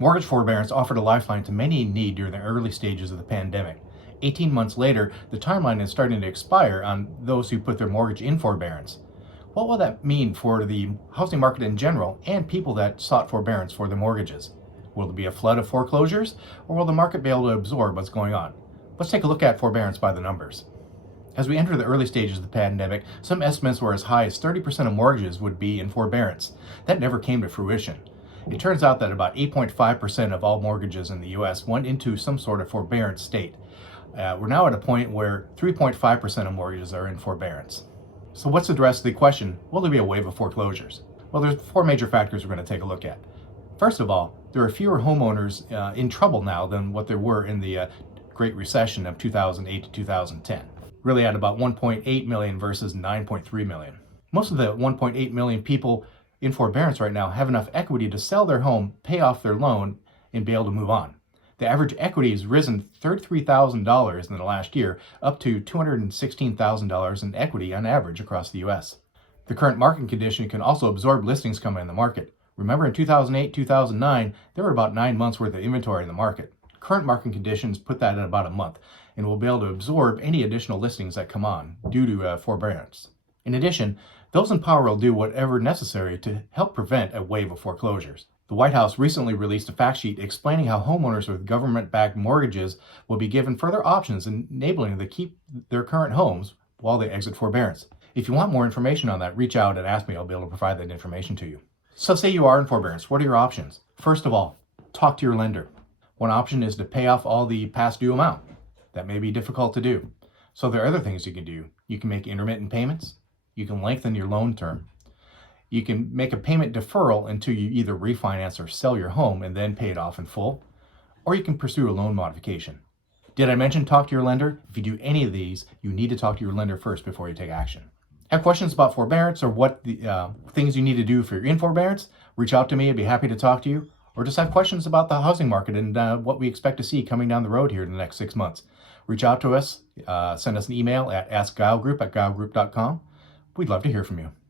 Mortgage forbearance offered a lifeline to many in need during the early stages of the pandemic. 18 months later, the timeline is starting to expire on those who put their mortgage in forbearance. What will that mean for the housing market in general and people that sought forbearance for their mortgages? Will there be a flood of foreclosures, or will the market be able to absorb what's going on? Let's take a look at forbearance by the numbers. As we enter the early stages of the pandemic, some estimates were as high as 30% of mortgages would be in forbearance. That never came to fruition. It turns out that about 8.5% of all mortgages in the US went into some sort of forbearance state. We're now at a point where 3.5% of mortgages are in forbearance. So what's the rest of the question? Will there be a wave of foreclosures? Well, there's four major factors we're going to take a look at. First of all, there are fewer homeowners in trouble now than what there were in the Great Recession of 2008 to 2010. Really at about 1.8 million versus 9.3 million. Most of the 1.8 million people in forbearance right now have enough equity to sell their home, pay off their loan, and be able to move on. The average equity has risen $33,000 in the last year, up to $216,000 in equity on average across the US. The current market condition can also absorb listings coming in the market. Remember in 2008, 2009, there were about 9 months worth of inventory in the market. Current market conditions put that at about a month, and we'll be able to absorb any additional listings that come on due to forbearance. In addition, those in power will do whatever necessary to help prevent a wave of foreclosures. The White House recently released a fact sheet explaining how homeowners with government-backed mortgages will be given further options enabling them to keep their current homes while they exit forbearance. If you want more information on that, reach out and ask me. I'll be able to provide that information to you. So say you are in forbearance. What are your options? First of all, talk to your lender. One option is to pay off all the past due amount. That may be difficult to do. So there are other things you can do. You can make intermittent payments. You can lengthen your loan term. You can make a payment deferral until you either refinance or sell your home and then pay it off in full. Or you can pursue a loan modification. Did I mention talk to your lender? If you do any of these, you need to talk to your lender first before you take action. Have questions about forbearance or what the things you need to do if you're in forbearance? Reach out to me. I'd be happy to talk to you. Or just have questions about the housing market and what we expect to see coming down the road here in the next 6 months. Reach out to us. Send us an email at askguilegroup@guilegroup.com. We'd love to hear from you.